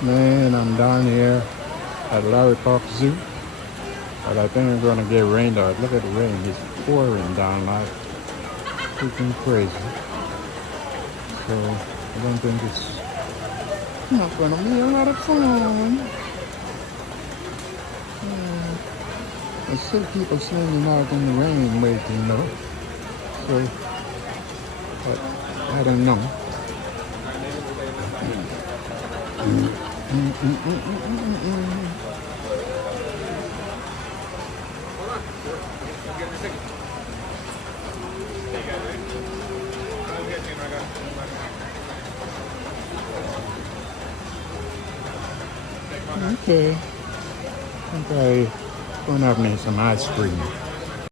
Man, I'm down here at Larry Park Zoo. But I think we're gonna get rained out. Look at the rain. It's pouring down like freaking crazy. So I don't think it's not gonna be a lot of fun. There's still people standing out in the rain waiting though. So, but I don't know. Okay. I think I gonna have me some ice cream.